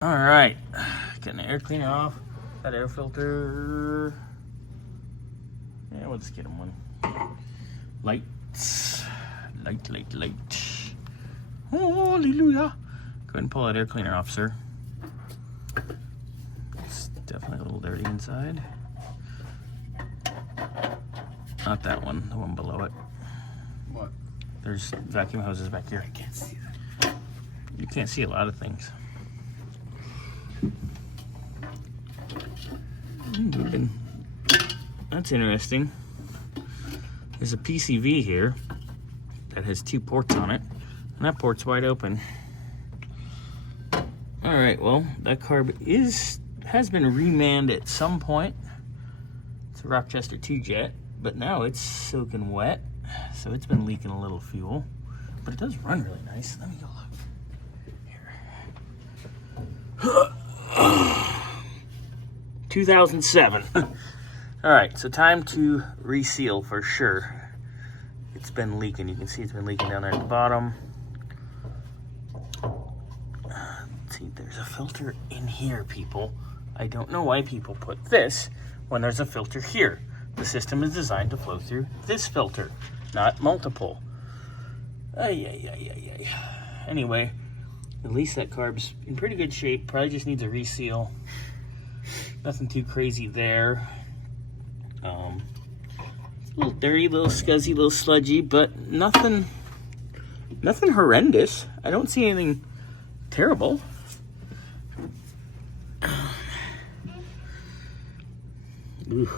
All right, getting the air cleaner off. That air filter. Yeah, we'll just get him one. Lights. Light. Hallelujah. Go ahead and pull that air cleaner off, sir. It's definitely a little dirty inside. Not that one, the one below it. What? There's vacuum hoses back here. I can't see that. You can't see a lot of things. That's interesting. There's a PCV here that has 2 ports on it, and that port's wide open. All right, well, that carb has been remanned at some point. It's a Rochester 2 jet, but now it's soaking wet, so it's been leaking a little fuel, but it does run really nice. Let me go look. Here. 2007. All right, so time to reseal for sure. It's been leaking. You can see it's been leaking down there at the bottom. Let's see, there's a filter in here, people. I don't know why people put this when there's a filter here. The system is designed to flow through this filter, not multiple. Anyway, at least that carb's in pretty good shape. Probably just needs a reseal. Nothing too crazy there. It's a little dirty, a little scuzzy, a little sludgy, but nothing horrendous. I don't see anything terrible. Ooh,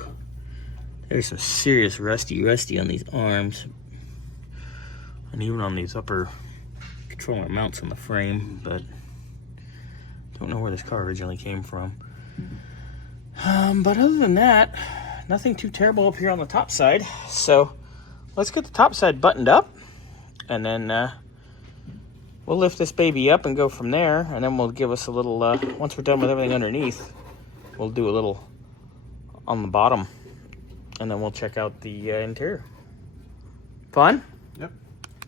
there's some serious rusty on these arms, and even on these upper controller mounts on the frame, but don't know where this car originally came from. But other than that, nothing too terrible up here on the top side. So let's get the top side buttoned up, and then we'll lift this baby up and go from there. And then we'll give us a little, once we're done with everything underneath, we'll do a little on the bottom, and then we'll check out the interior. Fun?